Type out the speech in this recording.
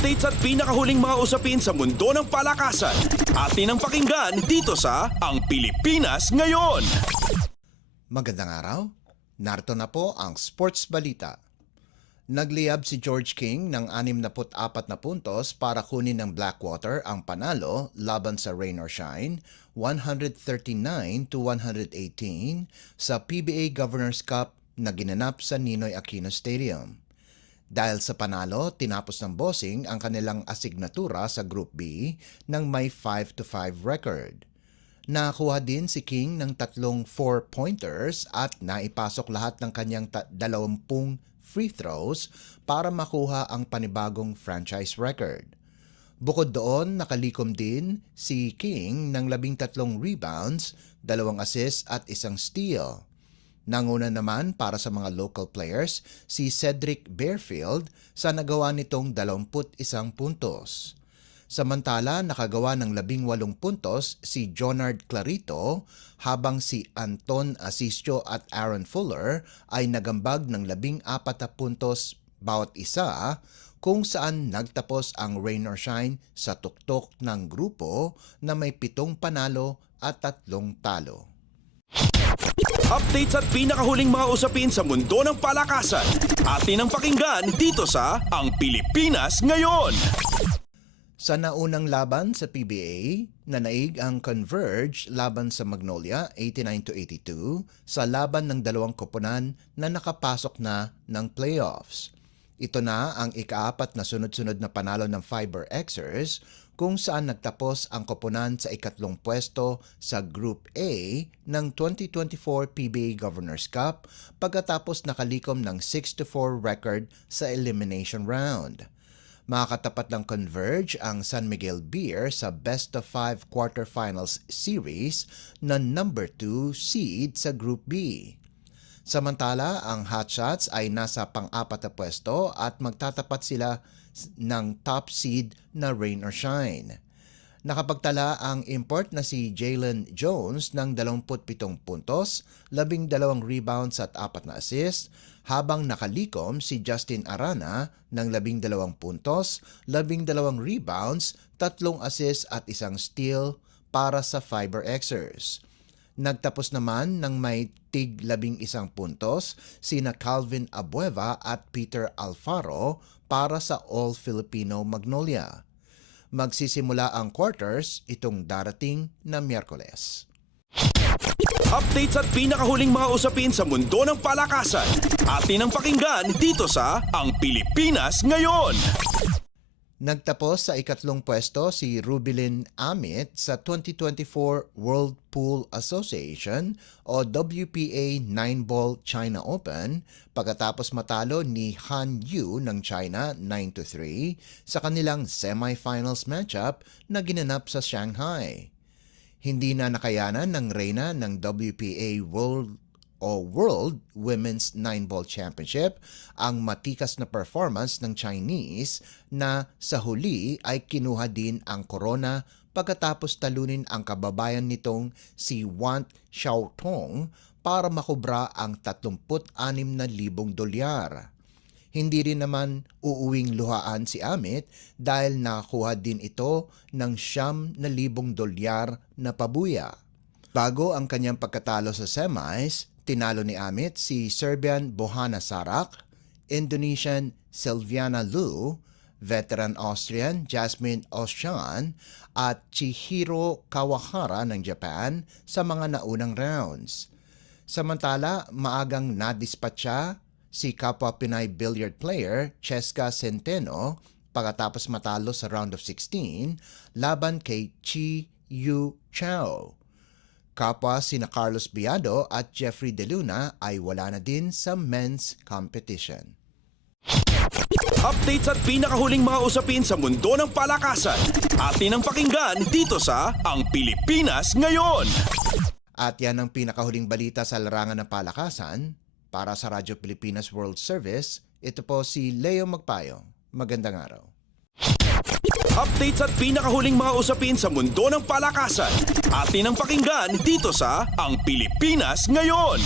Updates at pinakahuling mga usapin sa mundo ng palakasan. Atin ang pakinggan dito sa Ang Pilipinas Ngayon. Magandang araw. Narito na po ang Sports Balita. Nagliyab si George King ng 64 na puntos para kunin ng Blackwater ang panalo laban sa Rain or Shine, 139-118 sa PBA Governors Cup na ginanap sa Ninoy Aquino Stadium. Dahil sa panalo, tinapos ng bossing ang kanilang asignatura sa Group B ng may 5-5 record. Nakakuha din si King ng 3 4-pointers at naipasok lahat ng kanyang 20 free throws para makuha ang panibagong franchise record. Bukod doon, nakalikom din si King ng 13 rebounds, 2 assists at 1 steal. Nanguna naman para sa mga local players si Cedric Bearfield sa nagawa nitong 21 puntos. Samantala, nakagawa ng 18 puntos si Jonard Clarito habang si Anton Asisio at Aaron Fuller ay nagambag ng 14 puntos bawat isa kung saan nagtapos ang Rain or Shine sa tuktok ng grupo na may 7 panalo at 3 talo. Updates at pinakahuling mga usapin sa mundo ng palakasan. Atin ang pakinggan dito sa Ang Pilipinas Ngayon. Sa naunang laban sa PBA, nanaig ang Converge laban sa Magnolia 89-82 sa laban ng dalawang koponan na nakapasok na ng playoffs. Ito na ang ika-4 na sunod-sunod na panalo ng Fiber Xers kung saan nagtapos ang koponan sa ikatlong pwesto sa Group A ng 2024 PBA Governors Cup pagkatapos nakalikom ng 6-4 record sa elimination round. Makakatapat ng Converge ang San Miguel Beer sa Best of 5 Quarterfinals Series na number 2 seed sa Group B. Samantala, ang Hotshots ay nasa pang-4 na pwesto at magtatapat sila ng top seed na Rain or Shine. Nakapagtala ang import na si Jalen Jones ng 27 puntos, 12 rebounds at 4 na assists, habang nakalikom si Justin Arana ng 12 puntos, 12 rebounds, 3 assists at 1 steal para sa Fiber Xers. Nagtapos naman ng may tig 11 puntos sina Calvin Abueva at Peter Alfaro para sa All-Filipino Magnolia. Magsisimula ang quarters itong darating na Miyerkules. Updates at pinakahuling mga usapin sa mundo ng palakasan. Atin ang pakinggan dito sa Ang Pilipinas Ngayon. Nagtapos sa ikatlong pwesto si Rubilin Amit sa 2024 World Pool Association o WPA 9-Ball China Open pagkatapos matalo ni Han Yu ng China 9-3 sa kanilang semifinals matchup na ginanap sa Shanghai. Hindi na nakayanan ng reyna ng WPA World Women's 9-Ball Championship ang matikas na performance ng Chinese na sa huli ay kinuha din ang corona pagkatapos talunin ang kababayan nitong si Wan Xiaotong para makubra ang 36,000 dolyar. Hindi rin naman uuwing luhaan si Amit dahil nakakuha din ito ng 9,000 dolyar na pabuya. Bago ang kanyang pagkatalo sa semis, tinalo ni Amit si Serbian Bohana Sarak, Indonesian Silviana Liu, veteran Austrian Jasmine Ozcan at Chihiro Kawahara ng Japan sa mga naunang rounds. Samantala, maagang nadispatcha si kapwa Pinay billiard player Cheska Centeno pagkatapos matalo sa round of 16 laban kay Chi Yu Chao. Kapwa sina Carlos Biado at Jeffrey De Luna ay wala na din sa men's competition. Updates at pinakahuling mga usapin sa mundo ng palakasan. Atin ang pakinggan dito sa Ang Pilipinas Ngayon. At yan ang pinakahuling balita sa larangan ng palakasan. Para sa Radyo Pilipinas World Service, ito po si Leo Magpayo. Magandang araw. Updates at pinakahuling mga usapin sa mundo ng palakasan. Atin ang pakinggan dito sa Ang Pilipinas Ngayon.